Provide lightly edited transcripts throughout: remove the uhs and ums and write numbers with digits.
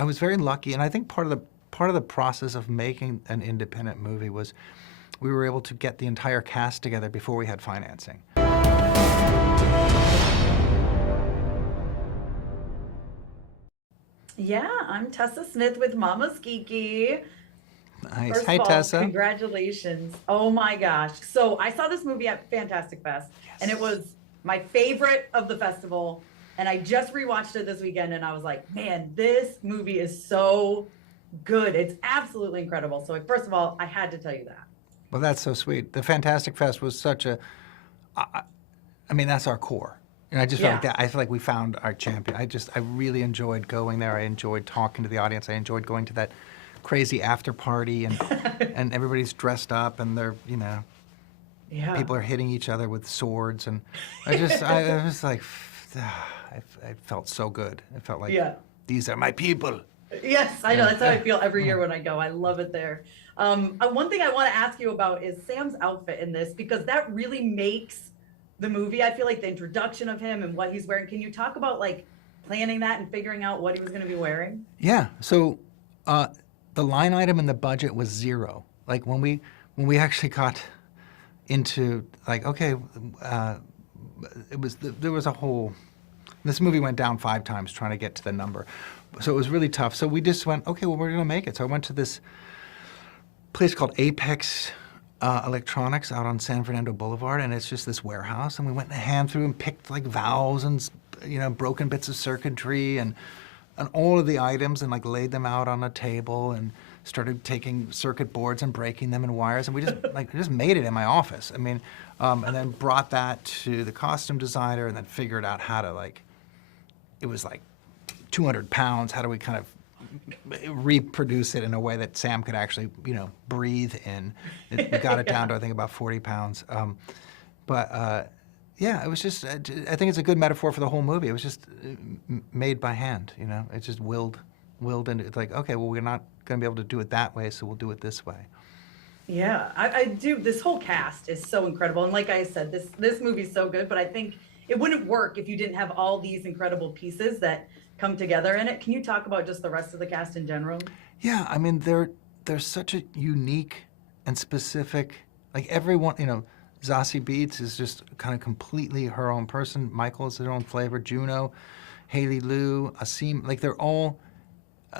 I was very lucky, and I think part of the process of making an independent movie was we were able to get the entire cast together before we had financing. Yeah, I'm Tessa Smith with Mama's Geeky. Nice. First Hi, of all, Tessa. congratulations. Oh my gosh. So I saw this movie at Fantastic Fest, and it was my favorite of the festival. And I just rewatched it this weekend, and I was like, man, this movie is so good. It's absolutely incredible. So first of all, I had to tell you that. Well, that's so sweet. The Fantastic Fest was such a, I mean, that's our core. And I just felt like that. I feel like we found our champion. I really enjoyed going there. I enjoyed talking to the audience. I enjoyed going to that crazy after party, and and everybody's dressed up, and they're, you know, people are hitting each other with swords, and I was like, I felt so good. I felt like these are my people. Yes, I know. That's how I feel every year when I go. I love it there. One thing I want to ask you about is Sam's outfit in this, because that really makes the movie. I feel like the introduction of him and what he's wearing. Can you talk about like planning that and figuring out what he was going to be wearing? Yeah. So the line item in the budget was zero. Like when we actually got into like, okay, there was a whole. This movie went down 5 times trying to get to the number, so it was really tough. So we just went, okay, well, we're going to make it. So I went to this place called Apex Electronics out on San Fernando Boulevard, and it's just this warehouse, and we went and hand through and picked like valves and, you know, broken bits of circuitry and all of the items, and like laid them out on a table and started taking circuit boards and breaking them in wires, and we just just made it in my office. I mean, and then brought that to the costume designer, and then figured out how to, like, it was like 200 pounds. How do we kind of reproduce it in a way that Sam could actually, you know, breathe in? We got it down to, I think, about 40 pounds. Yeah, it was just, I think it's a good metaphor for the whole movie. It was just made by hand, you know? It just willed into, it's like, okay, well, we're not going to be able to do it that way, so we'll do it this way. Yeah, I do. This whole cast is so incredible. And like I said, this movie's so good, but I think it wouldn't work if you didn't have all these incredible pieces that come together in it. Can you talk about just the rest of the cast in general? Yeah, I mean, they're such a unique and specific, like everyone, you know, Zazie Beetz is just kind of completely her own person. Michael is their own flavor. Juno, Haley Liu, Asim, like they're all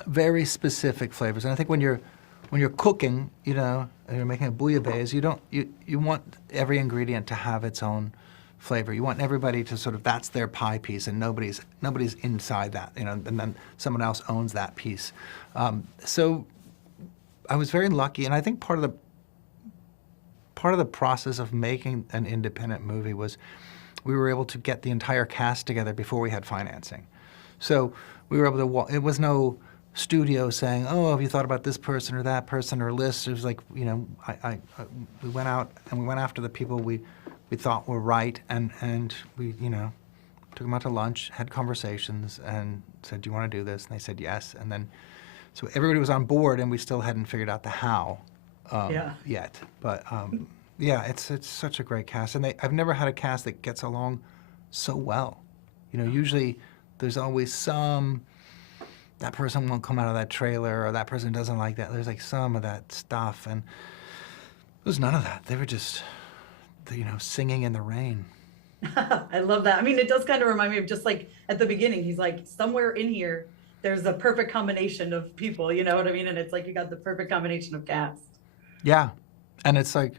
very specific flavors. And I think when you're cooking, you know, and you're making a bouillabaisse, you want every ingredient to have its own flavor. You want everybody to sort of, that's their pie piece, and nobody's inside that, you know, and then someone else owns that piece. So I was very lucky, and I think part of the process of making an independent movie was we were able to get the entire cast together before we had financing. So we were able to, it was no studio saying, oh, have you thought about this person or that person, or list. It was like, you know, we went out and we went after the people we thought were right, and we, you know, took them out to lunch, had conversations, and said, do you want to do this? And they said yes. And then, so everybody was on board, and we still hadn't figured out the how yet. But yeah, it's such a great cast, and I've never had a cast that gets along so well. You know, usually there's always that person won't come out of that trailer, or that person doesn't like that. There's like some of that stuff, and there was none of that. They were just, you know, singing in the rain. I love that. I mean, it does kind of remind me of just like at the beginning, he's like, somewhere in here, there's a perfect combination of people, you know what I mean? And it's like you got the perfect combination of cast. Yeah, and it's like,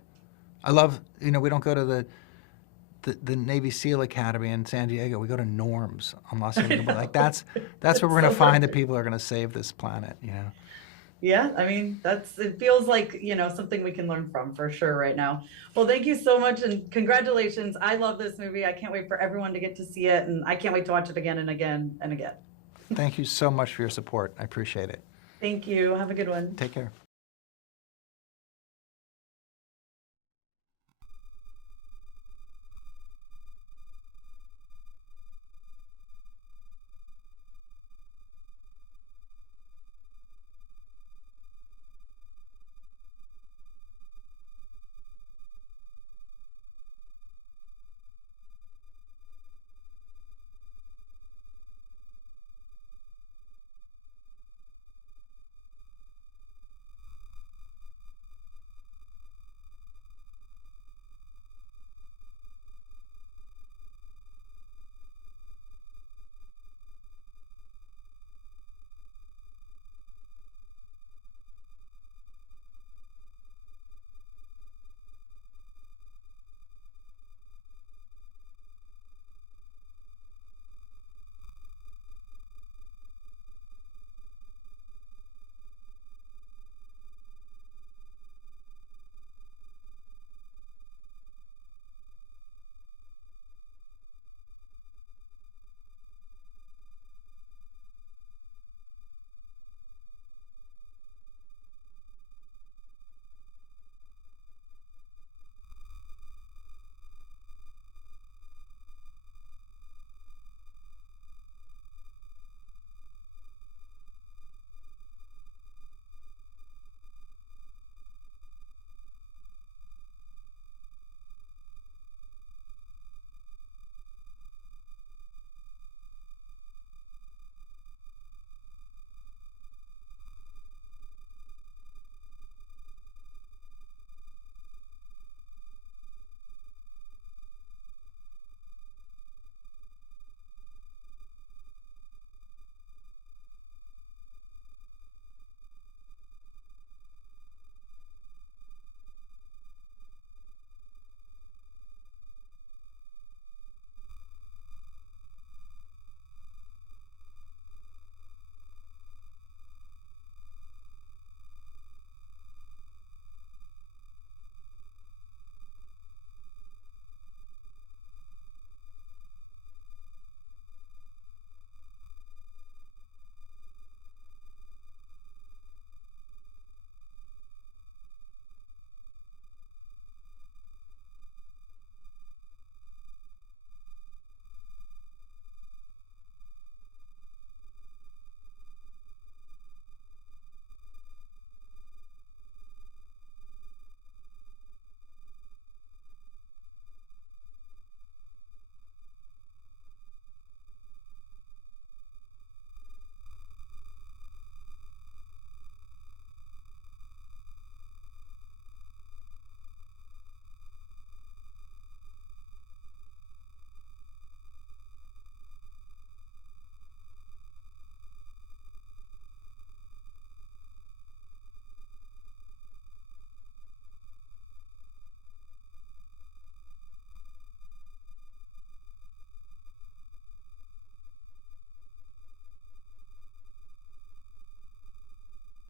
I love, you know, we don't go to the Navy SEAL Academy in San Diego. We go to Norms on Los Angeles. Like that's where we're going to find the people who are going to save this planet, you know? Yeah, I mean, it feels like, you know, something we can learn from for sure right now. Well, thank you so much, and congratulations. I love this movie. I can't wait for everyone to get to see it, and I can't wait to watch it again and again and again. Thank you so much for your support. I appreciate it. Thank you. Have a good one. Take care.